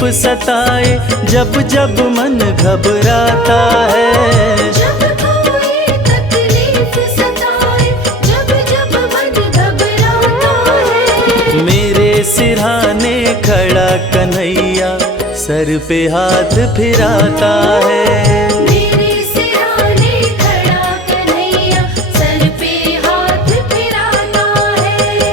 तकलीफ सताए, जब जब मन घबराता है। जब कोई तकलीफ सताए, जब जब मन घबराता है। मेरे सिरहाने खड़ा कन्हैया सर पे हाथ फिराता है। मेरे सिरहाने खड़ा कन्हैया सर पे हाथ फिराता है।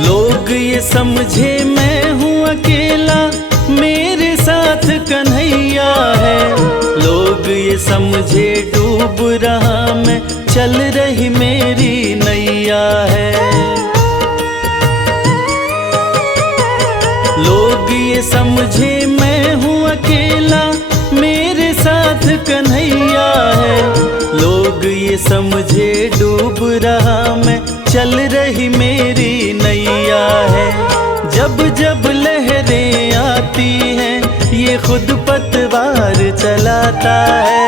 लोग ये समझे मैं हूँ अकेला, मेरे साथ कन्हैया है। लोग ये समझे डूब रहा मैं, चल रही मेरी नैया है। लोग ये समझे मैं हूँ अकेला, मेरे साथ कन्हैया है। लोग ये समझे डूब रहा मैं, चल रही मेरी नैया है। जब जब लहरें आती हैं, ये खुद पतवार चलाता है।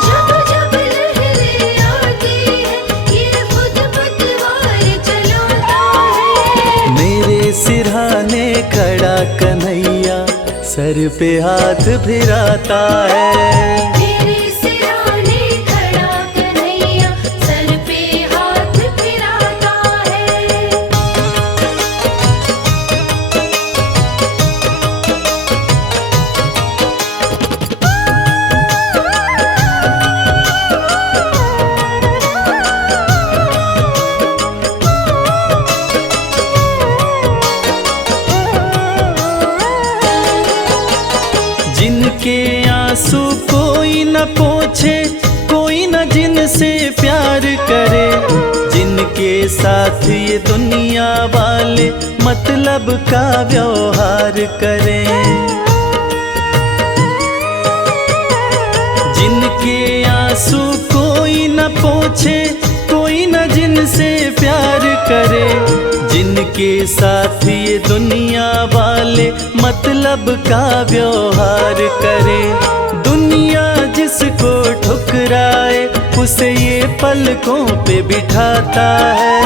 जब जब लहरें आती हैं, ये खुद पतवार चलाता है। मेरे सिरहाने खड़ा कन्हैया सर पे हाथ फिराता है। मेरे सिरहाने खड़ा कन्हैया सर पे हाथ फिराता है। जिनके आंसू कोई न पोछे, कोई न जिनसे प्यार करे, जिनके साथ ये दुनिया वाले मतलब का व्यवहार करें। जिनके आंसू कोई न पोछे, कोई न जिनसे प्यार करे, जिनके साथ ये दुनिया वाले मतलब का व्यवहार करे। दुनिया जिसको ठुकराए, उसे ये पलकों पे बिठाता है।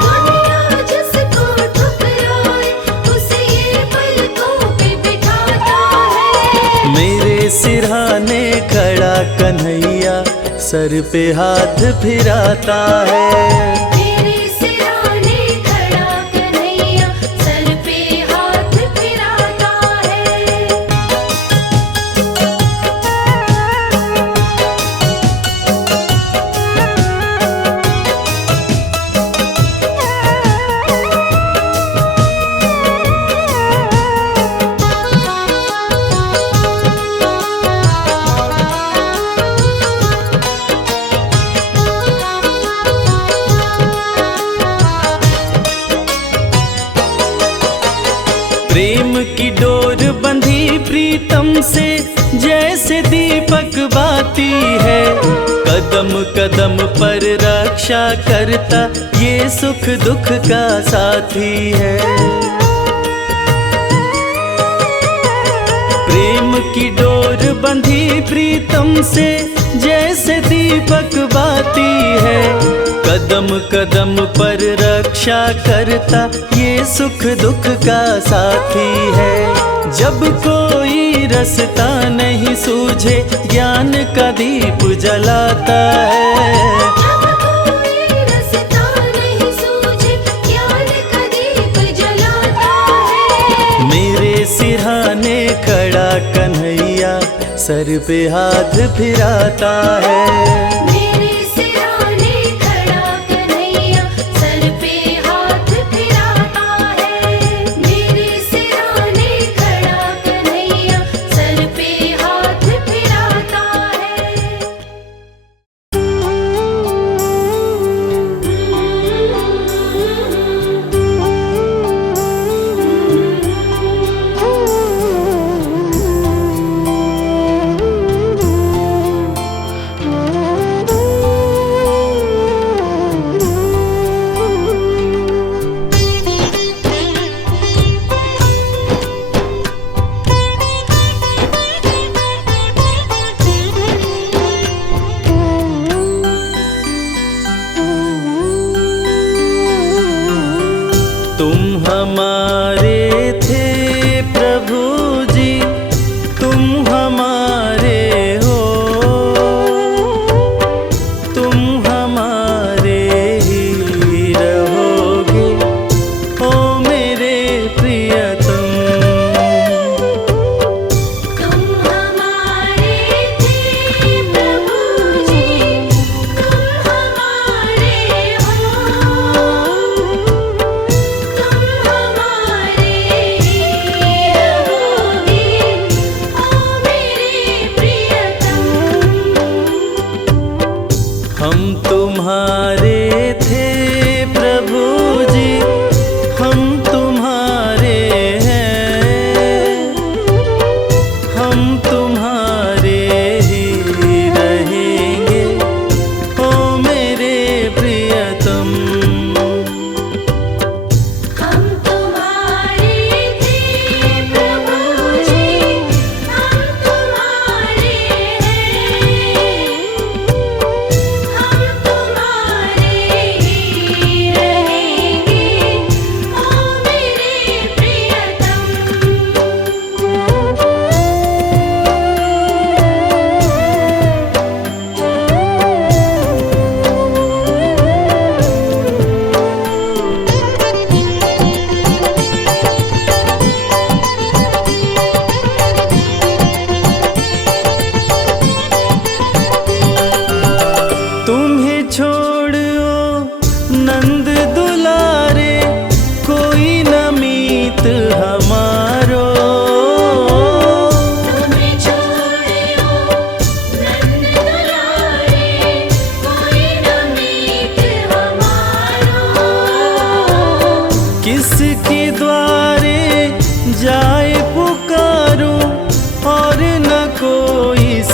दुनिया जिसको ठुकराए, उसे ये पलकों पे बिठाता है। मेरे सिरहाने खड़ा कन्हैया सर पे हाथ फिराता है। मेरे सिरहाने खड़ा कन्हैया सर पे हाथ फिराता है। प्रेम की डोर बंधी प्रीतम से, जैसे दीपक बाती है। कदम कदम पर रक्षा करता, ये सुख दुख का साथी है। प्रेम की डोर बंधी प्रीतम से, जैसे दीपक बाती है। कदम कदम पर रक्षा करता, ये सुख दुख का साथी है। जब कोई रास्ता नहीं सूझे, ज्ञान का दीप जलाता है। जब कोई रास्ता नहीं सूझे, ज्ञान का दीप जलाता है। मेरे सिरहाने खड़ा कन्हैया सर पे हाथ फिराता है। मेरे सिरहाने खड़ा कन्हैया सर पे हाथ फिराता है। मेरे सिरहाने खड़ा कन्हैया सर पे हाथ फिराता है।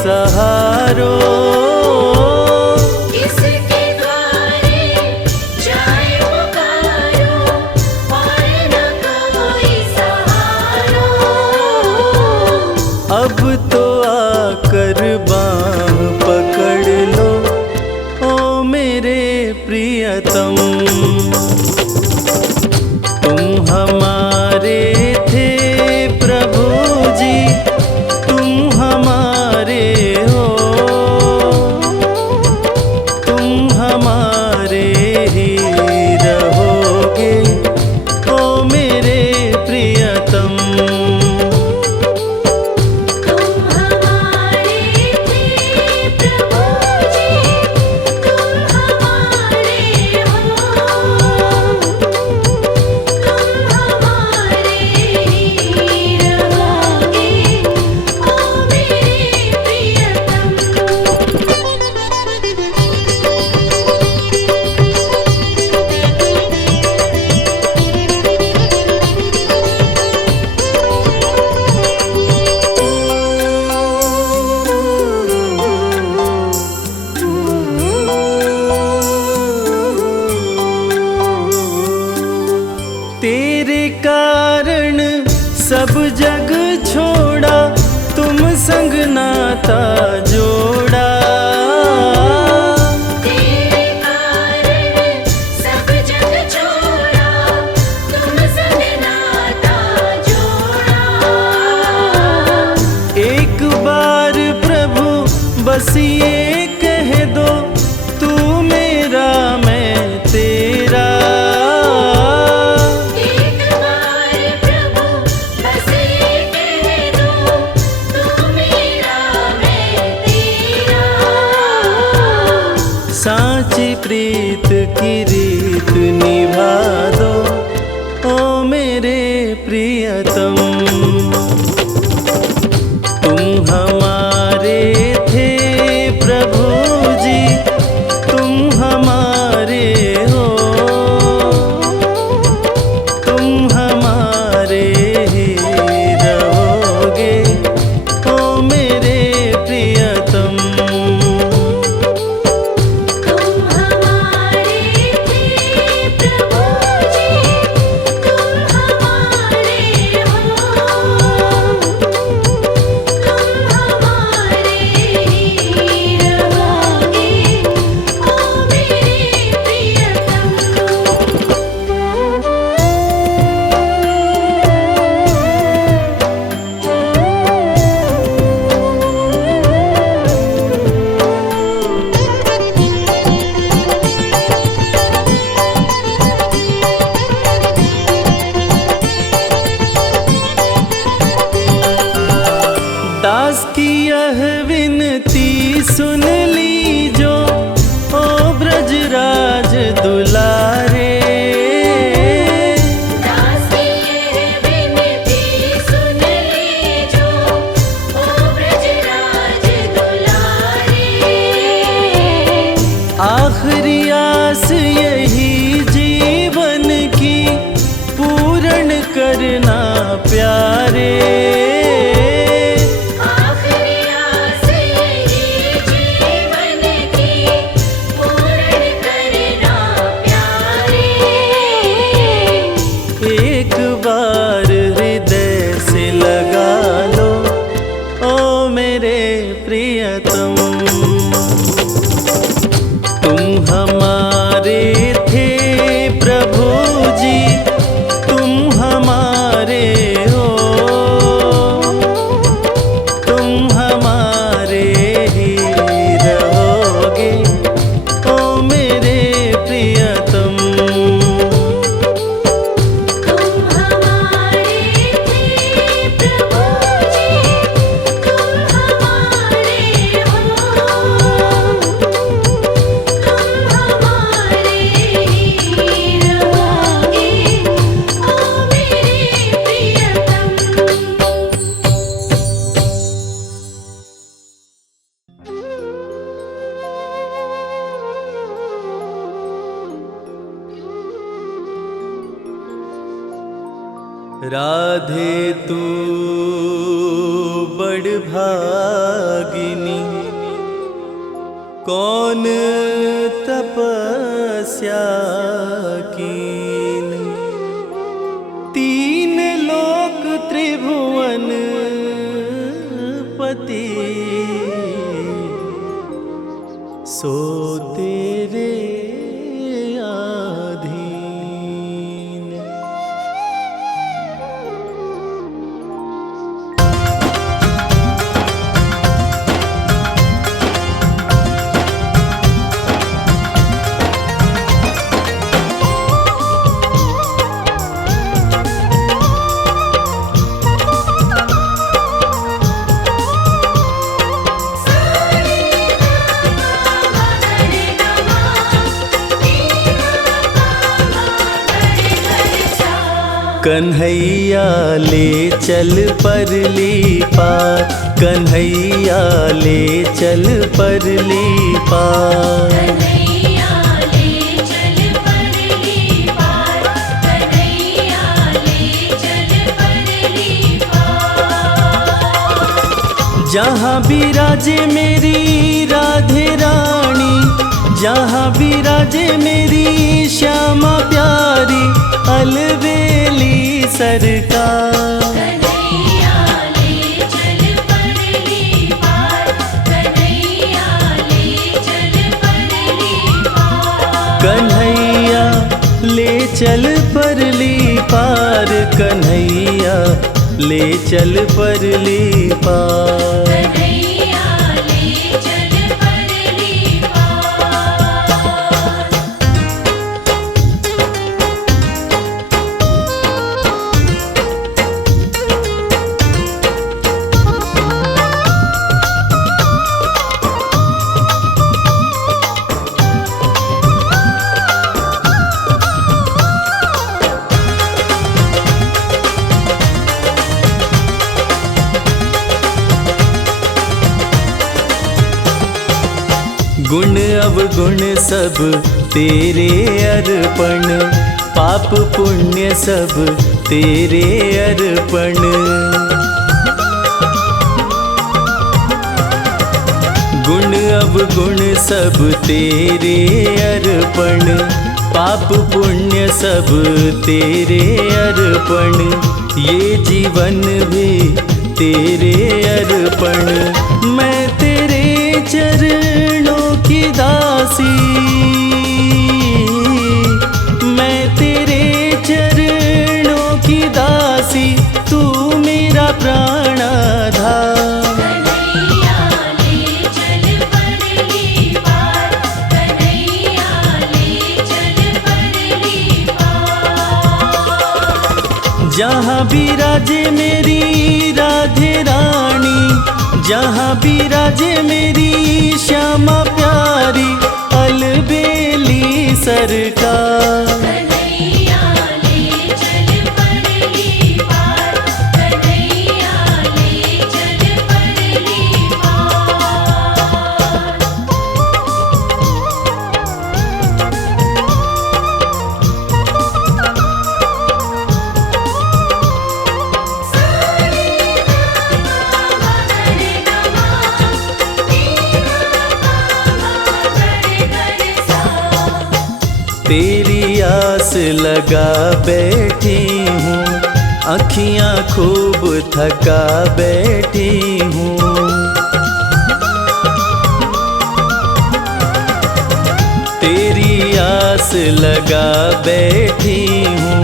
सहारो। किसके द्वारे जाए पुकारो और न कोई सहारो। अब तो आकर बाँह पकड़ लो ओ मेरे प्रियतम। तुम हमारे थे प्रभु जी, तुम हमारे हो, तुम हमारे ही रहोगे ओ मेरे प्रियतम। तुम हमारे थे प्रभु जी, तुम हमारे हो, तुम हमारे ही रहोगे ओ मेरे प्रियतम। तेरे कारण सब जग छोड़ा, तुम संग नाता जोड़ा। तेरे कारण सब जग छोड़ा, तुम संग नाता जोड़ा। एक बार प्रभु बस ये कह दो, तू मेरा मैं तेरा। एक बार प्रभु बस ये कह दो, तू मेरा मैं तेरा। सांची प्रीत की रीत निभा दो ओ मेरे प्रियतम। तुम हमारे थे प्रभु जी, तुम हमारे हो, तुम हमारे ही रहोगे ओ मेरे प्रियतम। तुम हमारे थे प्रभु जी, तुम हमारे हो, तुम हमारे ही रहोगे ओ मेरे प्रियतम। दास की यह विनती सुन लीजो ओ ब्रजराज दुलारे। दास की यह विनती सुन लीजो ओ ब्रजराज दुलारे। आखिरी आस यही जीवन की पूर्ण करना प्यारे। आखिरी आस यही जीवन की पूर्ण करना प्यारे। एक बार हृदय से लगा लो ओ मेरे प्रियतम। तुम हमारे थे प्रभु जी, तुम हमारे हो, तुम हमारे ही रहोगे ओ मेरे प्रियतम। तुम हमारे थे प्रभु जी, तुम हमारे हो, राधे तू बड़ भागिनी, कौन तपस्या कीन, तीन लोक त्रिभुवन पति, सो तेरे आधीन। कन्हैया ले चल परली पार, कन्हैया ले चल परली पार, कन्हैया ले चल परली पार, कन्हैया ले चल परली पार। जहाँ विराजे मेरी राधे रानी, जहाँ विराजे मेरी श्यामा प्यारी, अलबेली सरकार। कन्हैया ले चल परली पार, कन्हैया ले चल परली पार, कन्हैया ले चल परली पार, कन्हैया ले चल परली पार। कन्हैया ले चल परली पार। गुण अवगुण सब तेरे अर्पण, पाप पुण्य सब तेरे अर्पण। गुण अवगुण सब तेरे अर्पण, पाप पुण्य सब तेरे अर्पण। ये जीवन भी तेरे अर्पण, मैं तेरे चरणों की दासी, मैं तेरे चरणों की दासी, तू मेरा प्राणाधार। कन्हैया ले चल परली पार, कन्हैया ले चल परली पार। जहाँ विराजे मेरी राधे रानी, जहाँ विराजे मेरी श्यामा प्यारी, अलबेली सरकार। कन्हैया ले चल परली पार, कन्हैया ले चल परली पार। तेरी आस लगा बैठी हूँ, अखियाँ खूब थका बैठी हूँ। तेरी आस लगा बैठी हूँ,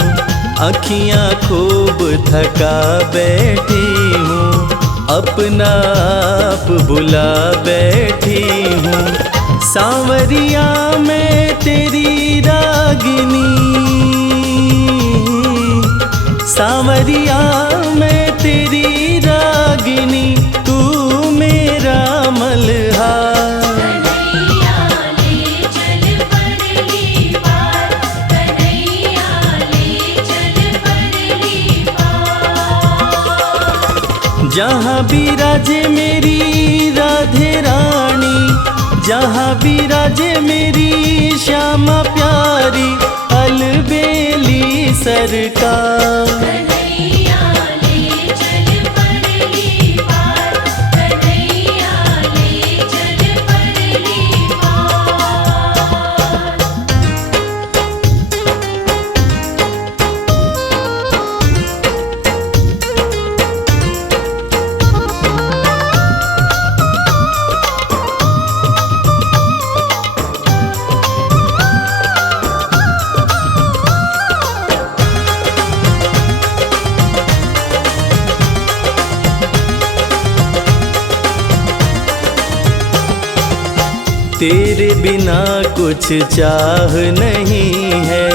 अखियाँ खूब थका बैठी हूँ। अपना आप बुला बैठी हूँ, सांवरिया मैं तेरी रागिनी, सांवरिया मैं तेरी रागिनी, तू मेरा मल्हार। कन्हैया ले चल परली पार, कन्हैया ले चल परली पार। जहाँ विराजे मेरी राधे रानी, जहाँ विराजे मेरी श्यामा प्यारी, अलबेली सरकार। कन्हैया ले चल परली पार, तेरे बिना कुछ चाह नहीं है,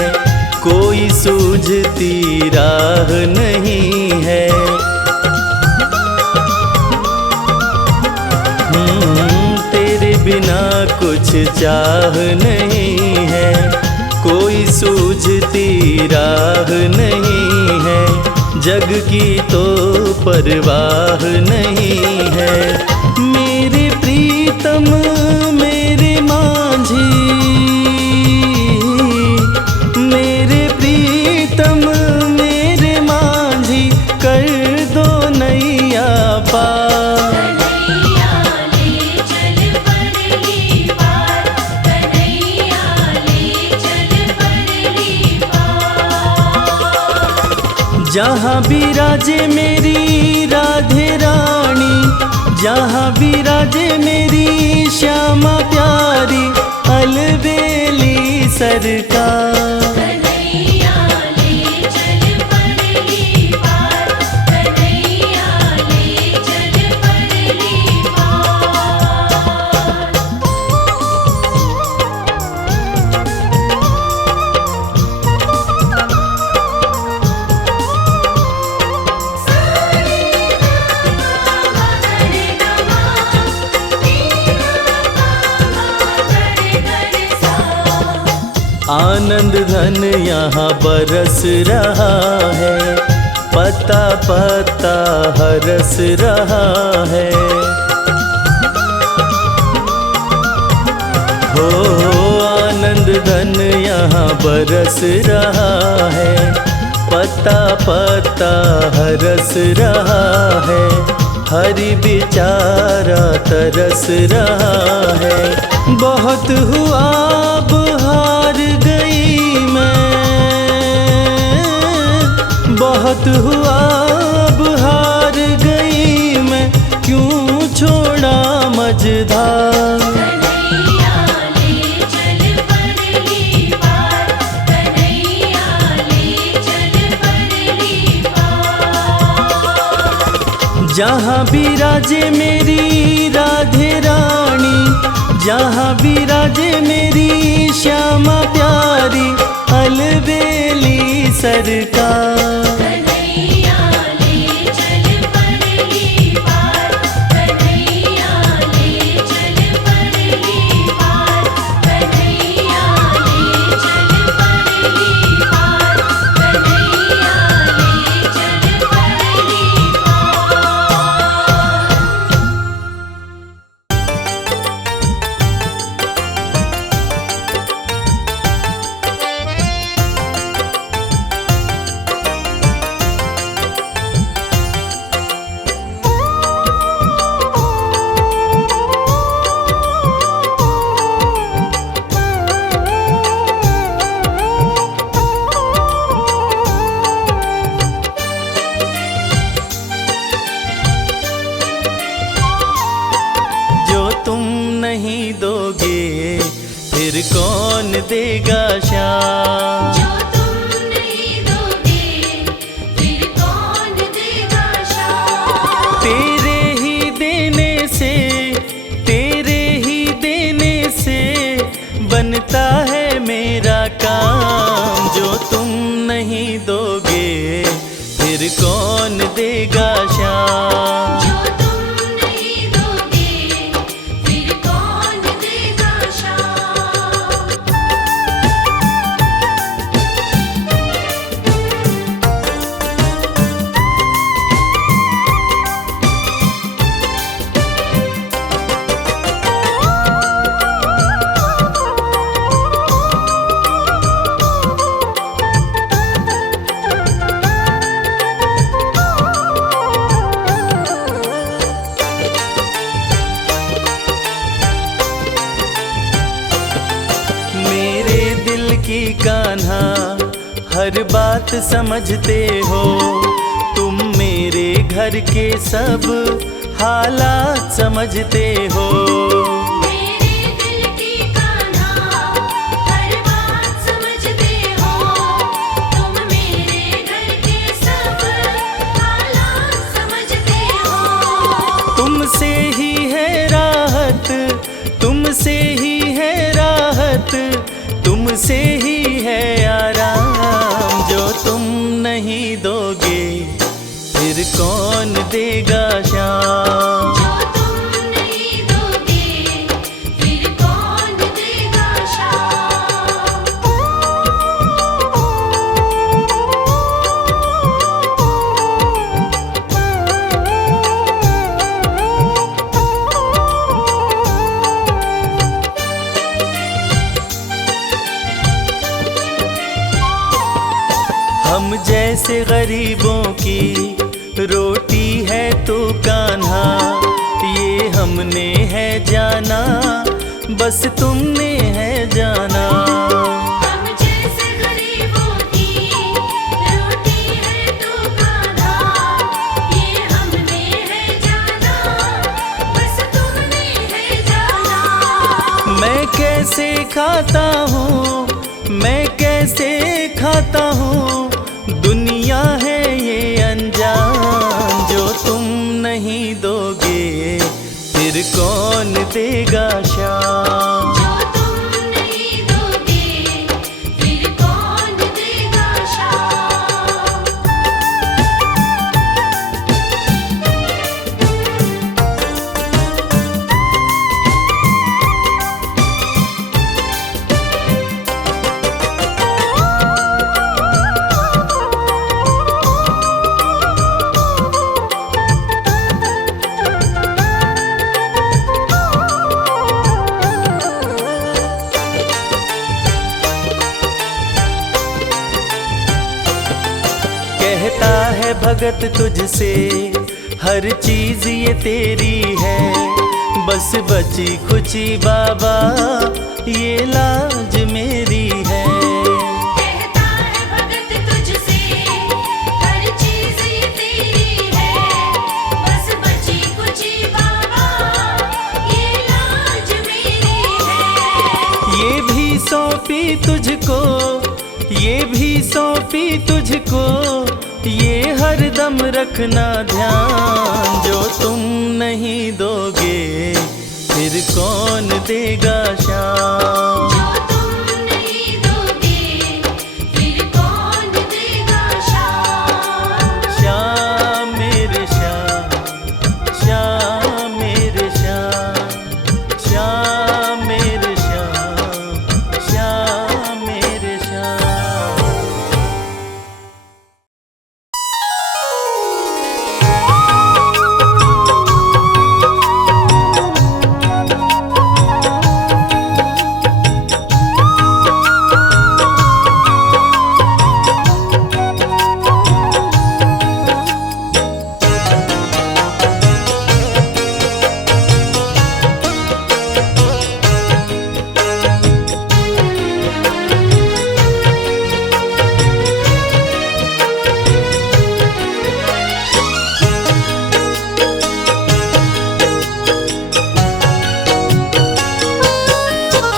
कोई सूझती राह नहीं है। तेरे बिना कुछ चाह नहीं है, कोई सूझती राह नहीं है। जग की तो परवाह नहीं है। मेरे प्रीतम मेरे मांझी, मेरे प्रीतम मेरे मांझी, कर दो नैया पार। कन्हैया ले चल परली पार, कन्हैया ले चल परली पार। जहाँ विराजे मेरी राधे रानी, जहाँ विराजे मेरी श्यामा प्यारी, अलबेली सरकार। कन्हैया ले चल परली पार, कन्हैया ले चल परली पार। आनंद धन यहाँ बरस रहा है, पता पता हरस रहा है। हो आनंद धन यहाँ बरस रहा है, पता पता हरस रहा है। हरि बेचारा तरस रहा है। बहुत हुआ अब हार गई मैं, बहुत हुआ अब हार गई मैं, क्यों छोड़ा मझधार। कन्हैया ले चल परली पार, कन्हैया ले चल परली पार। जहाँ विराजे मेरी राधे रानी, जहाँ विराजे मेरी श्यामा प्यारी, अलबेली सरकार। कन्हैया ले चल परली पार, कन्हैया ले चल परली पार, कन्हैया ले चल परली पार, कन्हैया ले चल परली फिर कौन देगा श्याम। जो तुम नहीं दोगे फिर कौन देगा श्याम। तेरे ही देने से, तेरे ही देने से बनता है मेरा काम। जो तुम नहीं दोगे फिर कौन देगा श्याम। जो तुम नहीं दोगे फिर कौन देगा श्याम। मेरे दिल की कान्हा हर बात समझते हो। तुम मेरे घर के सब हालात समझते हो। मेरे दिल की कान्हा हर बात समझते हो। तुम मेरे घर के सब हालात समझते हो। तुमसे ही है राहत, तुमसे ही तुमसे ही है आराम, जो तुम नहीं दोगे फिर कौन देगा शाम। जो तुम नहीं दोगे फिर कौन देगा शाम। हम जैसे गरीबों की रोटी है तो कान्हा, ये हमने है जाना बस तुमने है जाना। हम जैसे गरीबों की रोटी है तो कान्हा, ये हमने है जाना बस तुमने है जाना। मैं कैसे खाता हूँ, मैं कैसे खाता हूँ, दुनिया है ये अनजान। जो तुम नहीं दोगे फिर कौन देगा शाम। जो तुम नहीं दोगे फिर कौन देगा शाम। कहता है भगत तुझसे हर चीज ये तेरी है, बस बची खुची बाबा ये लाज मेरी है। कहता है भगत तुझसे हर चीज ये तेरी है, बस बची कुची बाबा ये लाज मेरी है। ये भी सौंपी तुझको, ये भी सौंपी तुझको, ये हर दम रखना ध्यान। जो तुम नहीं दोगे फिर कौन देगा शाम। जो तुम नहीं दोगे फिर कौन देगा शाम। श्याम मेरे श्याम, श्याम मेरे श्याम, श्याम मेरे श्याम, श्याम मेरे श्याम।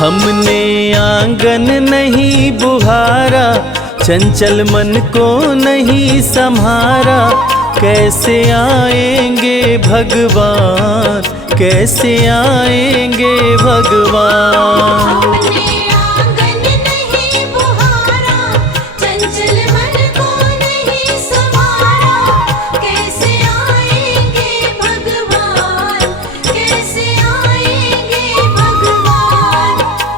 हमने आंगन नहीं बुहारा, चंचल मन को नहीं संहारा। कैसे आएंगे भगवान, कैसे आएंगे भगवान। हमने आंगन नहीं बुहारा, चंचल मन को नहीं संवारा। कैसे आएंगे भगवान, कैसे आएंगे भगवान।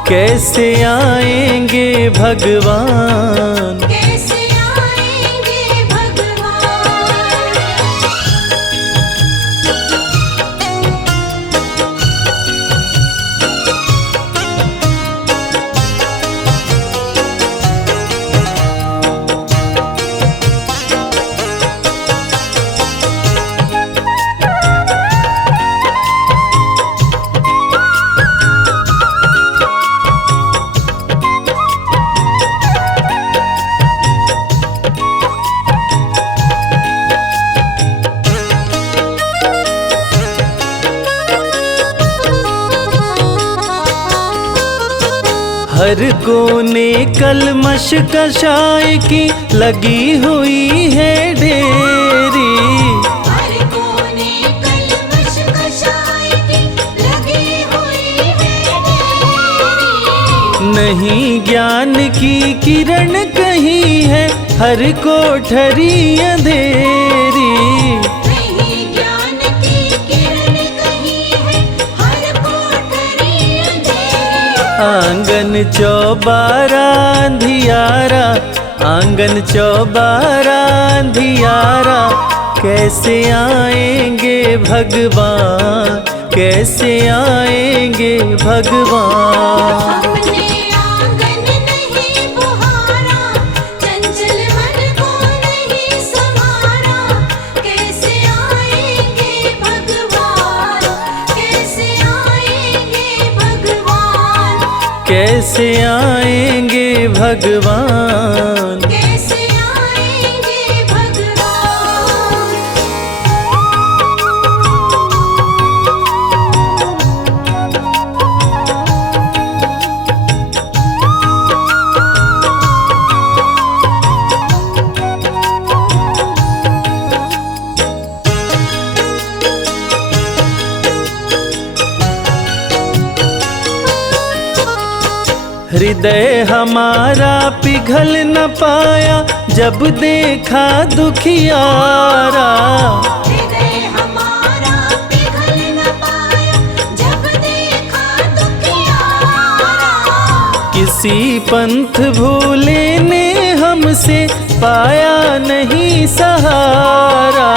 कैसे आएंगे भगवान। कैसे आएंगे भगवान। हर कोने कलमश कशाय की लगी हुई है ढेरी। हर कोने कलमश कशाय की लगी हुई है ढेरी। नहीं ज्ञान की किरण कहीं है, हर कोठरी अंधेरी। नहीं ज्ञान की किरण कहीं है, हर कोठरी अंधेरी। आंगन चौबारा अंधियारा, आंगन चौबारा अंधियारा, कैसे आएंगे भगवान, कैसे आएंगे भगवान। हमने आंगन नहीं बुहारा, चंचल मन को नहीं संवारा, कैसे आएंगे भगवान, कैसे आएंगे भगवान, कैसे आएंगे भगवान। कैसे आएंगे भगवान। हृदय हमारा पिघल न पाया, जब देखा दुखियारा। हृदय हमारा पिघल न पाया, जब देखा दुखियारा। किसी पंथ भूले ने हमसे पाया नहीं सहारा।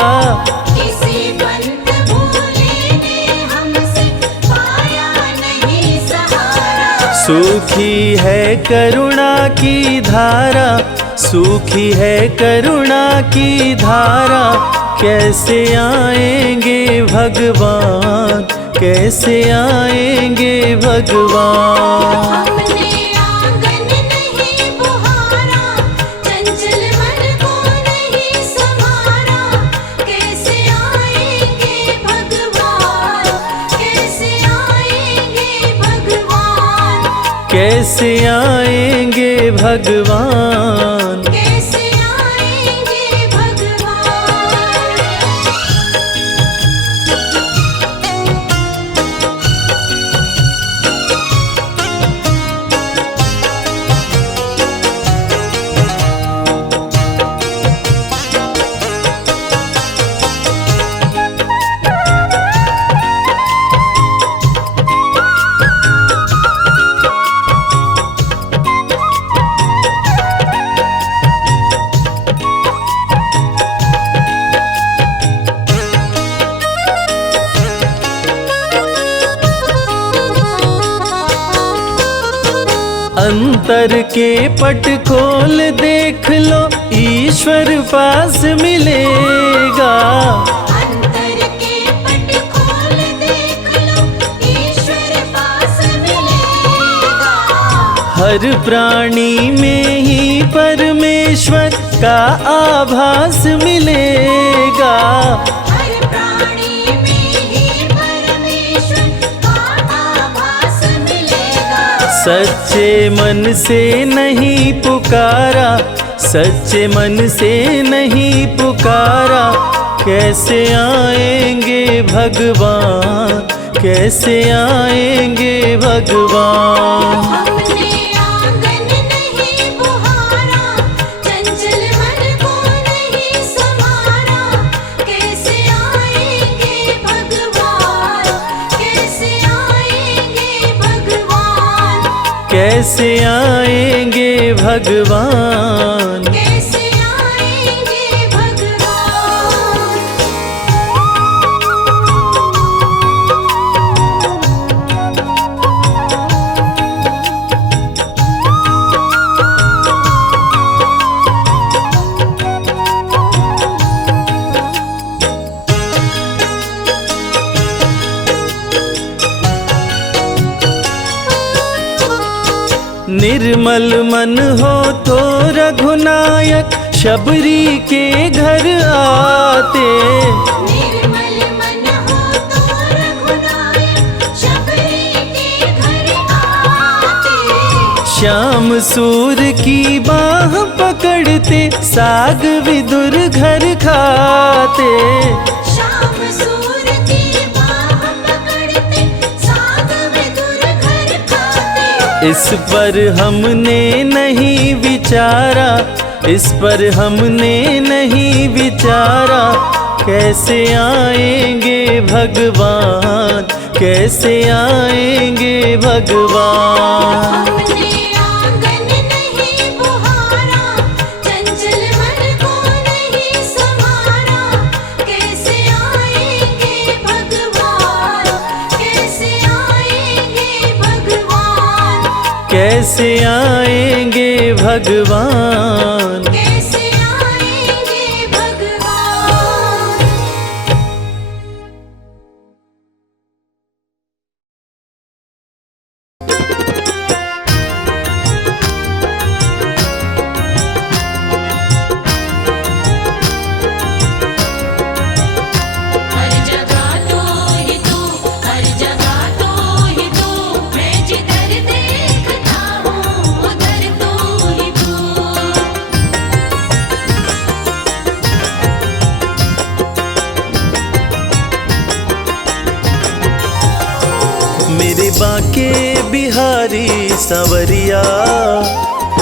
किसी पंथ भूले ने हमसे पाया नहीं सहारा। सूखी है करुणा की धारा, सूखी है करुणा की धारा, कैसे आएंगे भगवान, कैसे आएंगे भगवान। हमने आंगन नहीं बुहारा, चंचल मन को नहीं संवारा, कैसे आएंगे भगवान, कैसे आएंगे भगवान, कैसे आएंगे भगवान। कैसे आएंगे भगवान। अंतर के पट खोल देख लो, ईश्वर पास मिलेगा। अंतर के पट खोल देख लो, ईश्वर पास मिलेगा। हर प्राणी में ही परमेश्वर का आभास मिलेगा। हर प्राणी में ही परमेश्वर का आभास मिलेगा। सच्चे मन से नहीं पुकारा, सच्चे मन से नहीं पुकारा, कैसे आएंगे भगवान, कैसे आएंगे भगवान। हमने आंगन नहीं बुहारा, चंचल मन को नहीं संवारा, कैसे आएंगे भगवान, कैसे आएंगे भगवान, कैसे आएंगे भगवान। कैसे आएंगे भगवान। निर्मल मन हो तो रघुनायक शबरी के घर आते। निर्मल मन हो तो रघुनायक शबरी के घर आते। श्याम सूर की बाह पकड़ते साग विदुर घर खाते। श्याम सूर की बाह पकड़ते साग विदुर घर खाते। इस पर हमने नहीं विचारा, इस पर हमने नहीं विचारा, कैसे आएंगे भगवान, कैसे आएंगे भगवान। हमने आंगन नहीं बुहारा, चंचल मन को नहीं संवारा, कैसे आएंगे भगवान, कैसे आएंगे भगवान, कैसे आएंगे भगवान। कैसे आएंगे भगवान। हर जगह तू ही तू, हर जगह तू ही तू, मैं जिधर देखता हूँ उधर तू ही तू। मेरे बाके बिहारी सवरिया,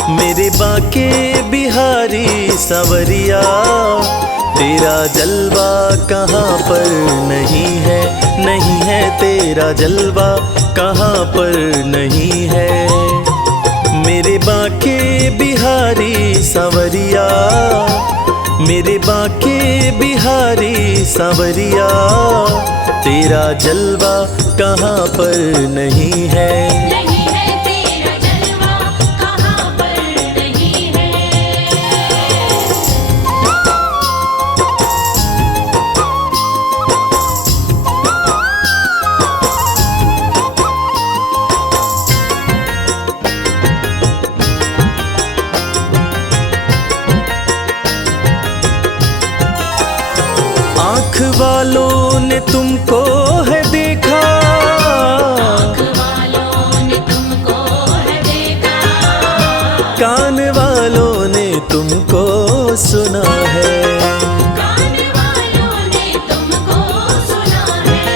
मेरे बाके बिहारी सवरिया, तेरा जलवा कहाँ पर नहीं है, नहीं है तेरा जलवा कहाँ पर नहीं है। मेरे बाके बिहारी सवरिया, मेरे बाके बिहारी सवरिया, तेरा जलवा कहाँ पर नहीं है। नहीं है तेरा जलवा कहाँ पर नहीं है। आँख वालों ने तुमको है देखा, आँख वालों ने तुमको है देखा, कान वालों ने तुमको सुना है, कान वालों ने तुमको सुना है।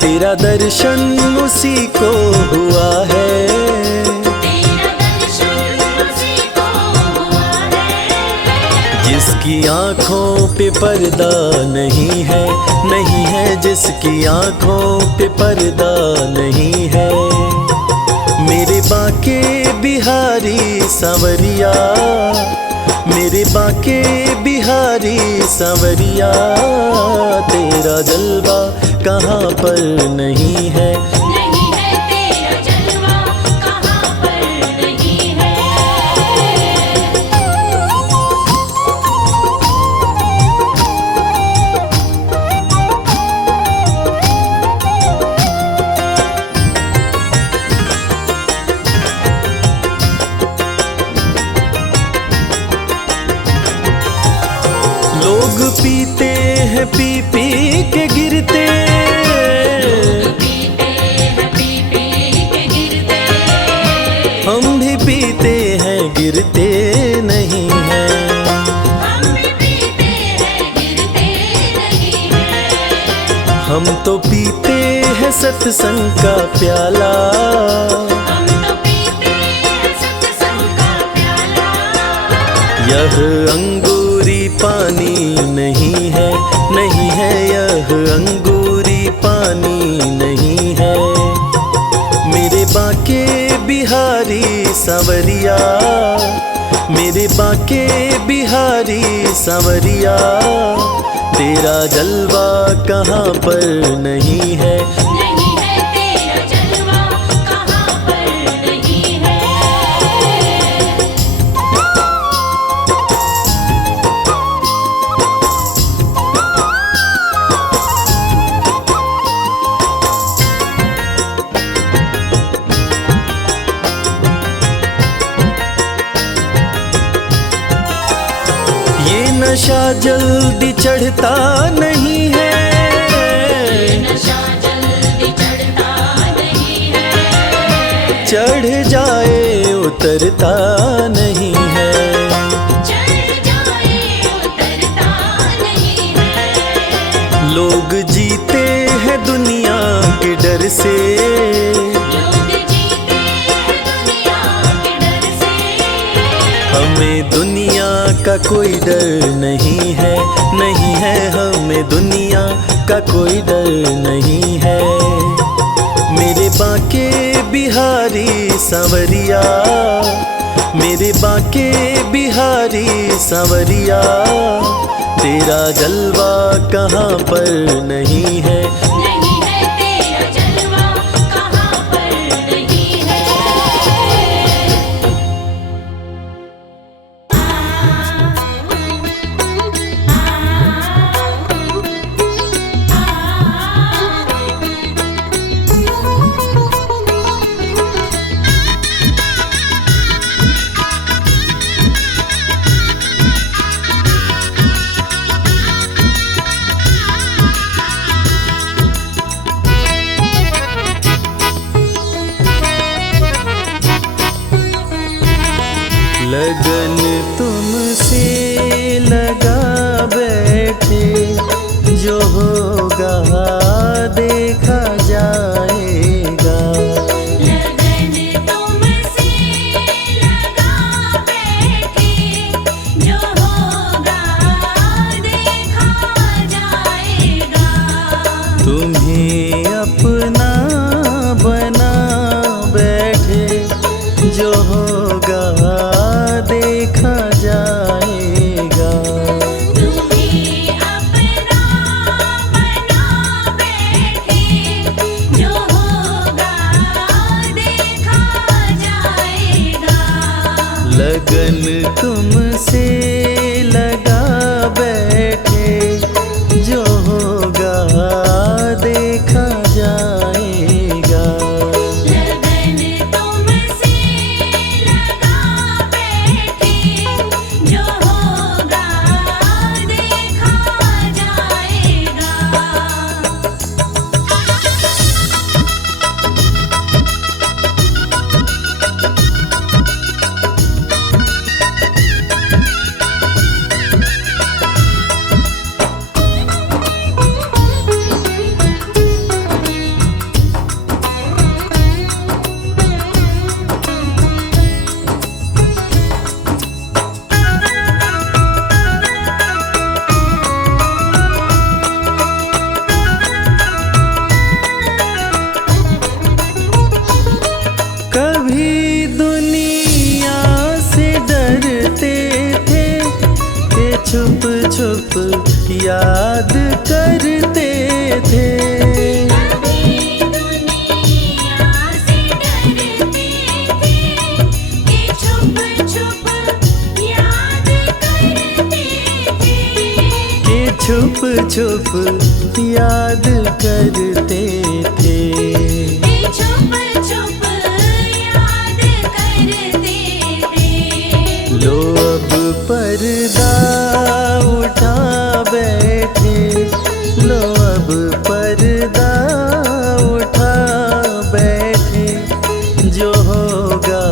तेरा दर्शन उसी को हुआ है, तेरा दर्शन उसी को हुआ है। जिसकी आँखों पे पर्दा नहीं है, नहीं है जिसकी आँखों पे पर्दा नहीं है। मेरे बाके बिहारी सवरिया, मेरे बाके बिहारी सवरिया, तेरा जलवा कहाँ पर नहीं है। नहीं है तेरा जलवा कहाँ पर नहीं है। लोग पीते हैं पी पी के गिरते, पीते हैं पी पी के गिरते, हम भी पीते हैं गिरते नहीं हैं। हम भी पीते हैं गिरते नहीं हैं। हम तो पीते हैं सत्संग का प्याला, हम तो पीते हैं सत्संग का प्याला। यह अंगूरी पानी नहीं है, नहीं है यह अंगूरी पानी नहीं है। मेरे बाके बिहारी सवरिया, मेरे बाके बिहारी सवरिया, तेरा जलवा कहाँ पर नहीं है। नहीं है तेरा जलवा कहाँ पर नहीं है। ये नशा जल्दी चढ़ता नहीं है, नशा जल्दी चढ़ता नहीं है। चढ़ जाए उतरता नहीं है। चढ़ जाए उतरता नहीं है। लोग जीते हैं दुनिया के डर से, लोग जीते हैं का कोई डर नहीं है, नहीं है हमें दुनिया का कोई डर नहीं है। मेरे बांके बिहारी सांवरिया, मेरे बांके बिहारी सांवरिया, तेरा जलवा कहाँ पर नहीं है। नहीं है तेरा जलवा कहाँ पर नहीं है। लगन तुमसे लगा बैठे, जो होगा देखा जाएगा। लगन तुमसे लगा बैठे, जो होगा देखा जाएगा। तुम्हें अपना बना बैठे, जो होगा देखा जाएगा। तुम्हें अपना बना बैठे, जो होगा देखा जाएगा। लगन तुमसे लगा बैठे, जो होगा देखा जाएगा। लगन तुमसे लगा बैठे, जो होगा देखा जाएगा। कभी दुनिया से डरते थे कि छुप छुप याद करते थे। कभी दुनिया से डरते थे कि छुप छुप याद करते थे। कि छुप छुप याद करते थे। कि छुप छुप याद करते थे। लो अब पर्दा उठा बैठे, लो अब पर्दा उठा बैठे, जो होगा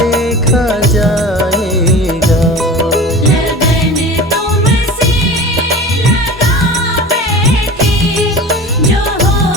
देखा जाएगा। लगन तुमसे लगा बैठे, जो होगा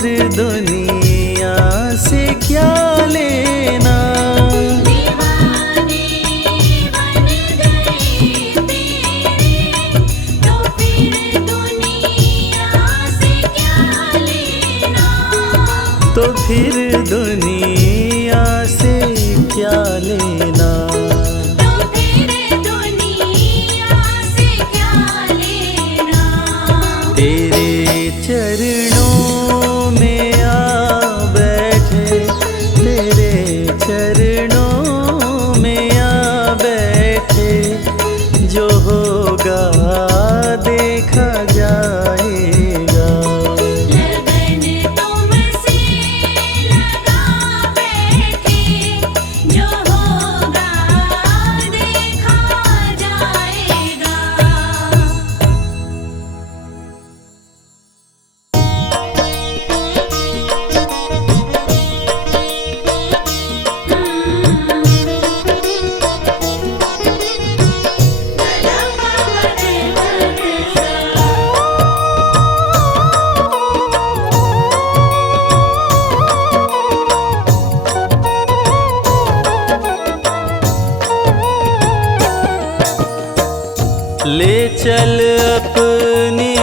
फिर दुनिया से क्या लेना। दीवाने बन गए तेरे, तो फिर दुनिया से क्या लेना। तो फिर दुनिया से क्या लेना। तो फिर दुनिया से क्या लेना। तेरे चरणों में आ बैठे, तेरे चरणों में आ बैठे, जो होगा देखा जाएगा। लगन तुमसे लगा बैठे, जो होगा देखा जाएगा। ले चल अपनी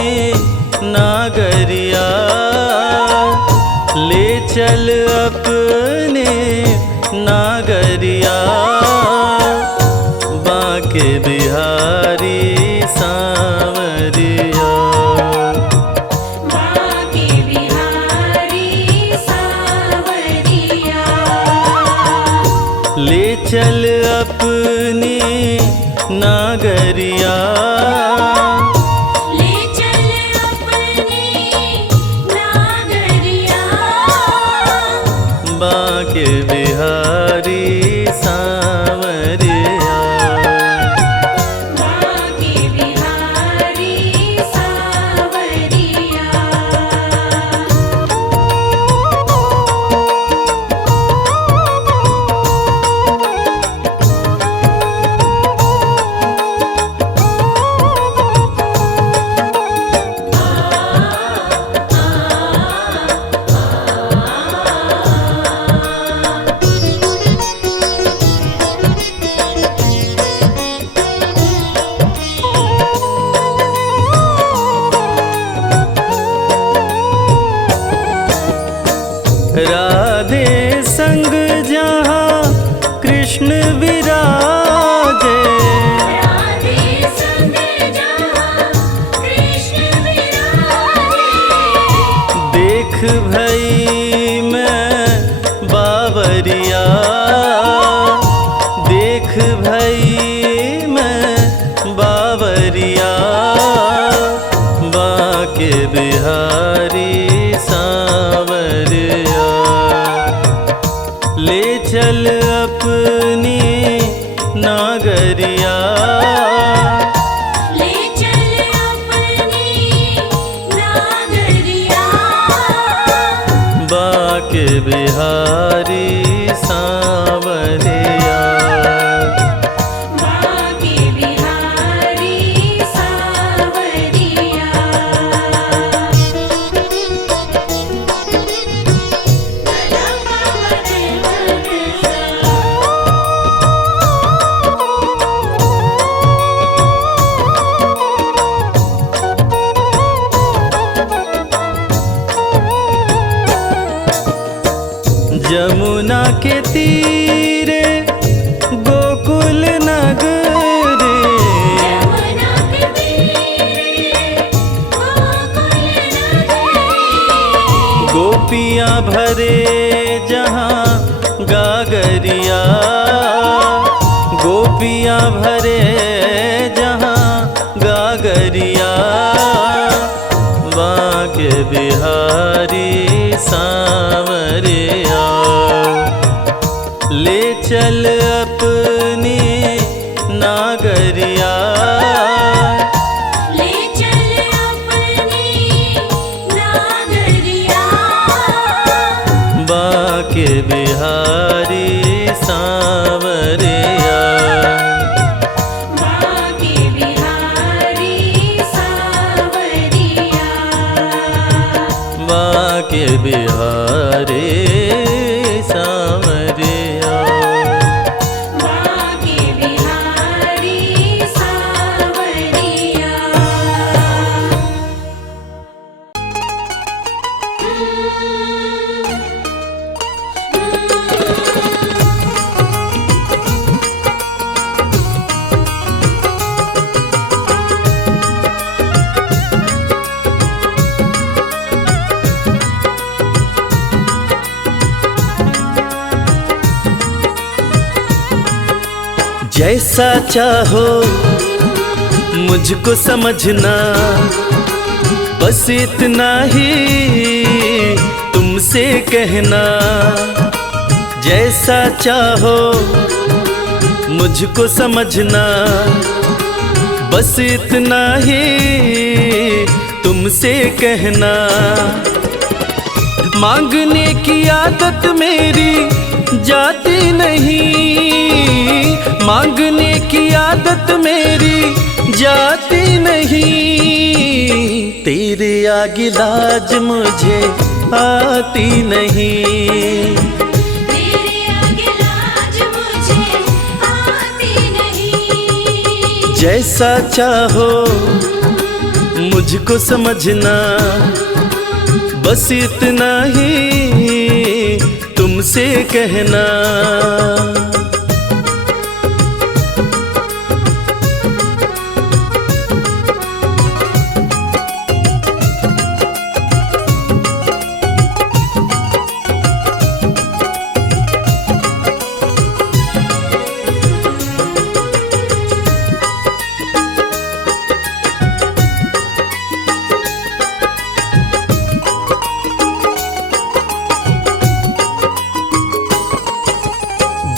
नागरिया, ले चल अपने नागरिया, बांके बिहारी सांवरिया। बांके बिहारी सांवरिया। ले चल अपनी नागरिया, ले चल अपनी नागरिया। बांके बिहारी सांवरिया। बांके बिहारी सांवरिया। राधे संग जहाँ कृष्ण विराजे, राधे संग जहाँ कृष्ण विराजे। देख भई मैं बावरिया, देख भई मैं बावरिया, बांके बिहारी सांवरिया। ले चल अपनी नागरिया, ले चल अपनी नागरिया। बांके बिहारी सांवरिया। बांके बिहारी सांवरिया। जमुना के तीरे गोकुल नगरे, यमुना के तीरे गोकुल नगरी। गोपियाँ भरे जहाँ गागरिया, गोपियाँ भरे जहाँ गागरिया, बांके बिहारी सांवरिया। ले चल अपनी नागरिया, ले चल अपनी नागरिया। बांके बिहारी सांवरिया। बांके बिहारी सांवरिया। बाके बिहारी सांवरिया। बाके बिहारी सांवरिया। जैसा चाहो मुझको समझना, बस इतना ही तुमसे कहना। जैसा चाहो मुझको समझना, बस इतना ही तुमसे कहना। मांगने की आदत मेरी जाती नहीं, मांगने की आदत मेरी जाती नहीं। तेरे आगे लाज मुझे आती नहीं, तेरे आगे लाज मुझे आती नहीं। जैसा चाहो मुझको समझना, बस इतना ही तुमसे कहना।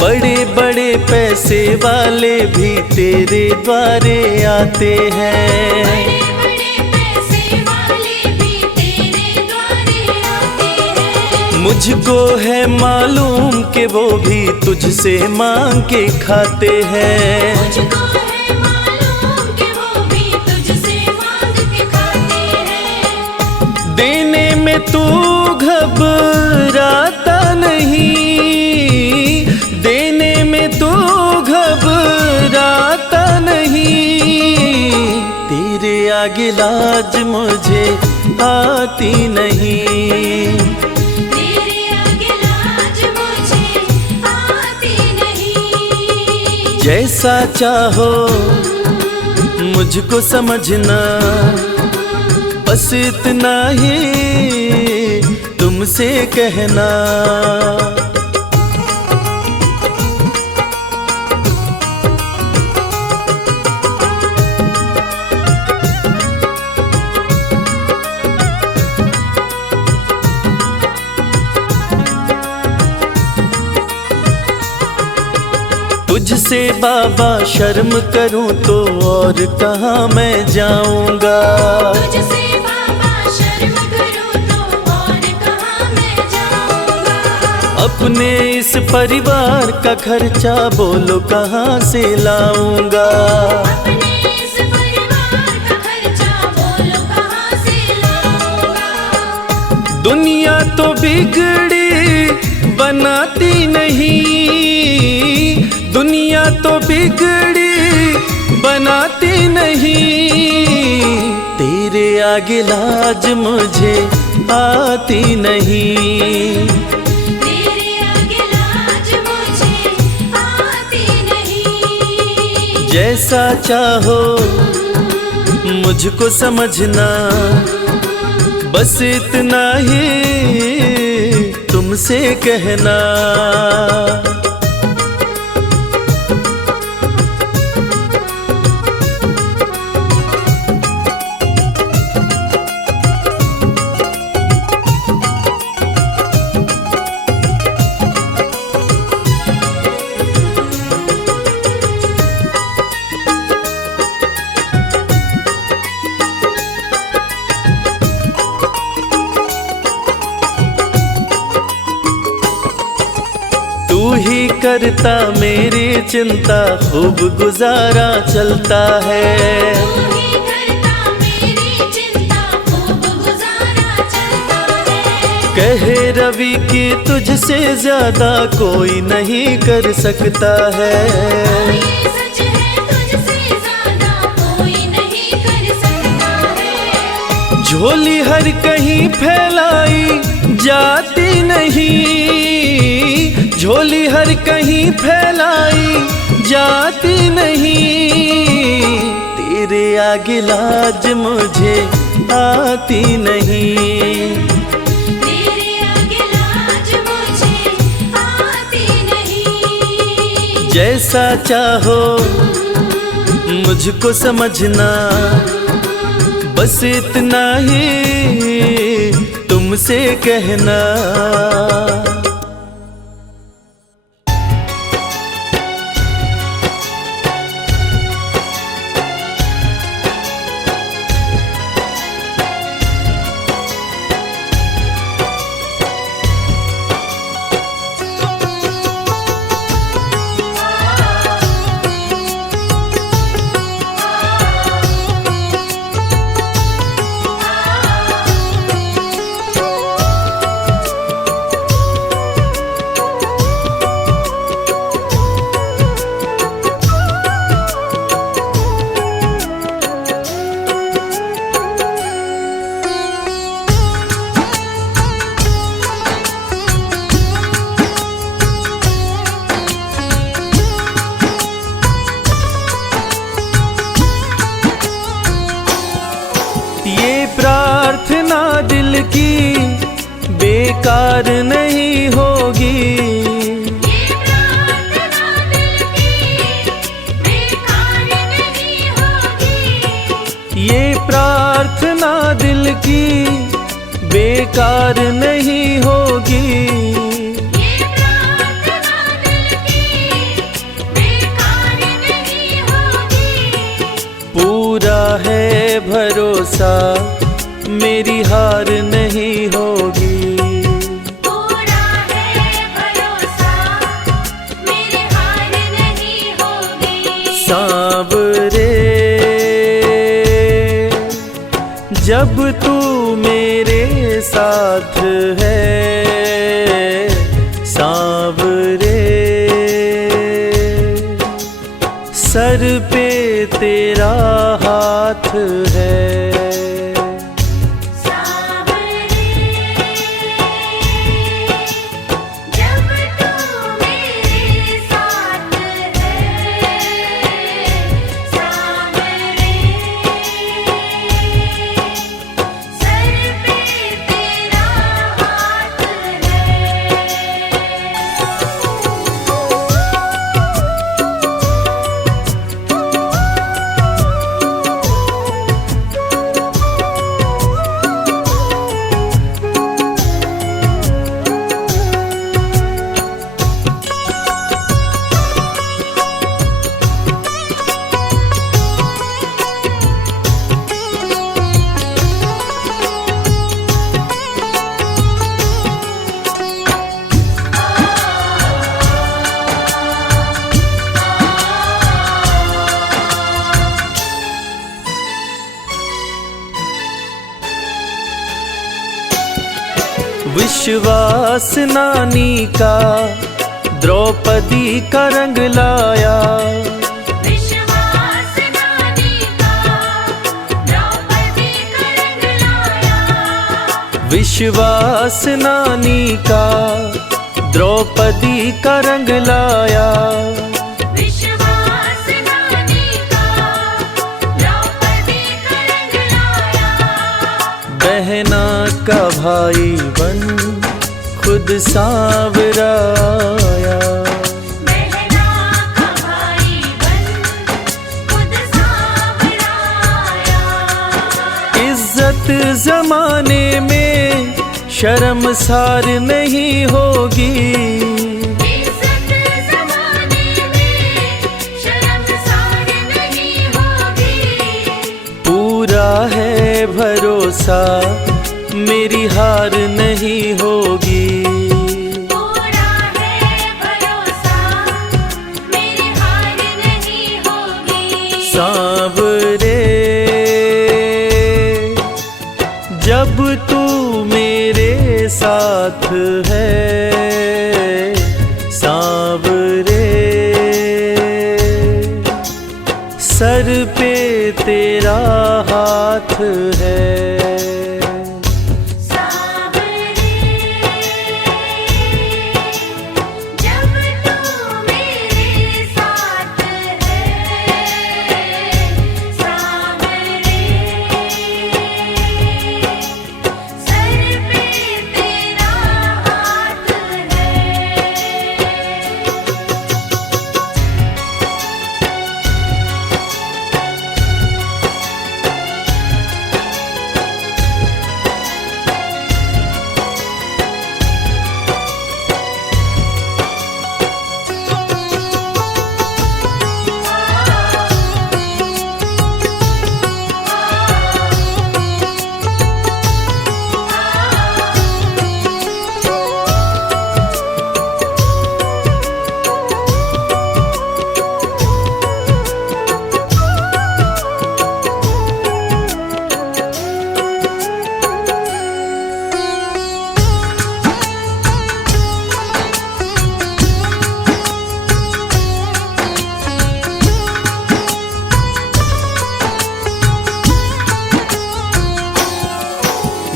बड़े बड़े पैसे वाले भी तेरे द्वारे आते हैं, बड़े बड़े पैसे वाले भी तेरे द्वारे आते हैं। मुझको है मालूम कि वो भी तुझसे मांग के खाते हैं। मुझको है मालूम कि वो भी तुझसे मांग के खाते हैं। देने में तू घबराता नहीं, देने में तू घबराता नहीं। तेरे आगे लाज मुझे आती नहीं, तेरे आगे लाज मुझे आती नहीं। जैसा चाहो मुझको समझना, बस इतना ही तुमसे कहना। तुझसे बाबा शर्म करूं तो और कहाँ मैं जाऊंगा। तुझसे बाबा शर्म करूं तो और कहाँ मैं जाऊंगा। अपने इस परिवार का खर्चा बोलो कहाँ से लाऊंगा। अपने इस परिवार का खर्चा बोलो कहाँ से लाऊंगा। दुनिया तो बिगड़ी बनाती नहीं, दुनिया तो बिगड़ी बनाती नहीं। तेरे आगे लाज मुझे आती नहीं, तेरे आगे लाज मुझे आती नहीं। जैसा चाहो मुझको समझना, बस इतना ही तुमसे कहना। तू ही करता मेरी चिंता, खूब गुजारा चलता है। तू ही करता मेरी चिंता, खूब गुजारा चलता है। कहे रवि कि तुझसे ज्यादा कोई नहीं कर सकता है। ये सच है, तुझसे ज्यादा कोई नहीं कर सकता है। झोली हर कहीं फैलाई जाती नहीं, झोली हर कहीं फैलाई जाती नहीं, तेरे आगे लाज मुझे आती नहीं। तेरे आगे लाज मुझे आती नहीं। जैसा चाहो मुझको समझना, बस इतना ही तुमसे कहना। ये प्रार्थना दिल की बेकार नहीं होगी, ये प्रार्थना दिल की बेकार नहीं होगी। ये प्रार्थना दिल की बेकार नहीं होगी। ये प्रार्थना दिल की बेकार नहीं होगी। पूरा है भरोसा मेरी हार नहीं होगी। पूरा है भरोसा मेरी हार नहीं होगी। सांवरे जब तू मेरे साथ है, सांवरे सर पे तेरा हाथ है। सांवरे जब तू मेरे साथ है, सांवरे सर पे तेरा हाथ है। विश्वास नानी का द्रौपदी का रंग लाया, विश्वास नानी का द्रौपदी का रंग लाया। विश्वास नानी का द्रौपदी का रंग लाया। विश्वास नानी का द्रौपदी का रंग लाया। बहना का भाई बन खुद सांवरा आया, बहना का भाई बन खुद सांवरा आया। इज्जत जमाने में शर्मसार नहीं होगी, इज्जत ज़माने में शर्मसार नहीं होगी। पूरा है भरोसा मेरी हार नहीं होगी। पूरा है भरोसा मेरी हार नहीं होगी। सांवरे जब तू मेरे साथ है सांवरे, सर पे तेरा हाथ है।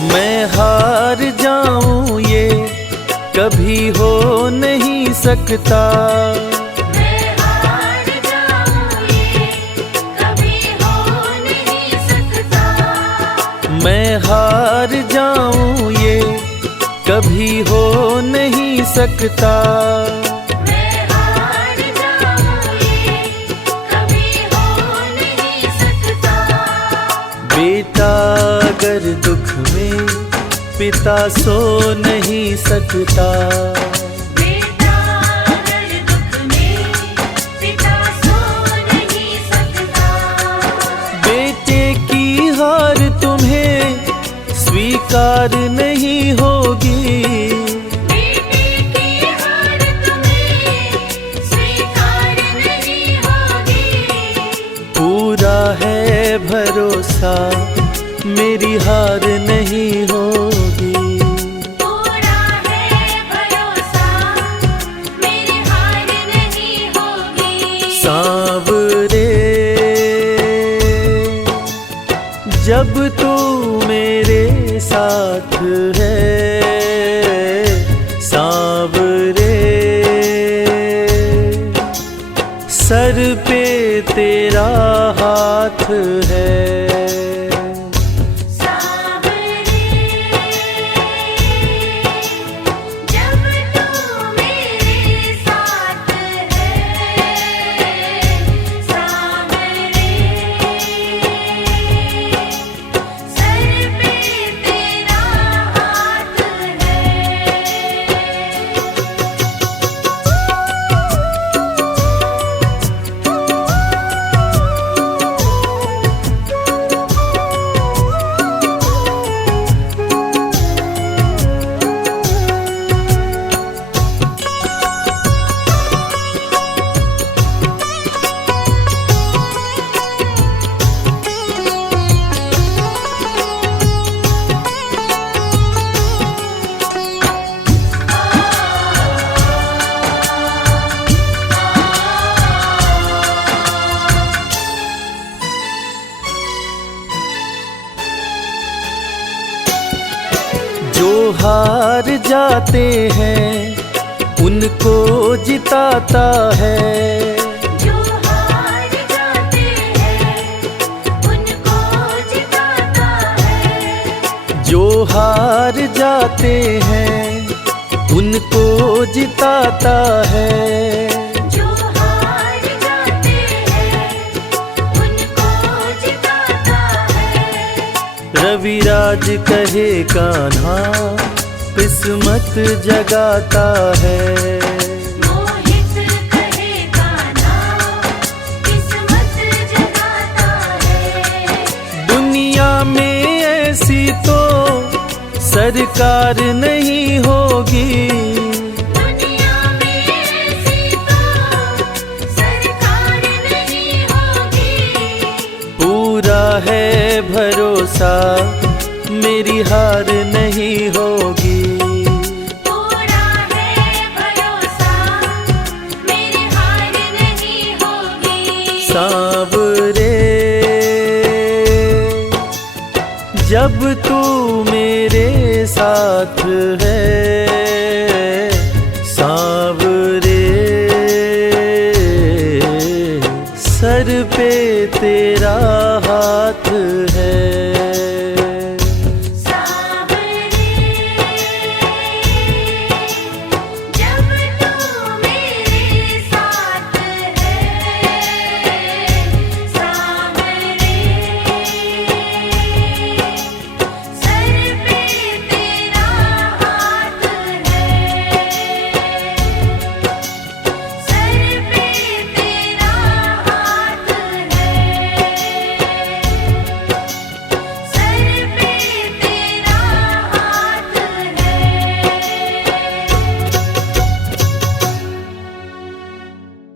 मैं हार जाऊं ये कभी हो नहीं सकता, मैं हार जाऊं ये कभी हो नहीं सकता, मैं हार जाऊं ये कभी हो नहीं सकता। मैं हार जाऊं ये कभी हो नहीं सकता। बेटा अगर दुख में पिता सो नहीं सकता, बेटा अगर दुख में पिता सो नहीं सकता, बेटे की हार तुम्हें स्वीकार नहीं होगी, बेटे की हार तुम्हें स्वीकार नहीं होगी। पूरा है भरोसा मेरी हार नहीं होगी, पूरा है भरोसा मेरी हार नहीं होगी। सांवरे जब तू मेरे साथ है सांवरे, सर पे तेरा हाथ है। जो हार जाते हैं उनको जिताता है, जो हार जाते हैं उनको जिताता है, जो हार जाते हैं उनको जिताता है। जो हार जाते हैं उनको जिताता है। रविराज कहे कान्हा किस्मत जगाता है, मोहित कहे कान्हा किस्मत जगाता है। दुनिया में ऐसी तो सरकार नहीं होगी, दुनिया में ऐसी तो सरकार नहीं होगी। पूरा है भरोसा मेरी हार नहीं होगी। थोड़ा है भरोसा, मेरी हार नहीं होगी। सांवरे जब तू मेरे साथ है, सांवरे सर पे तेरा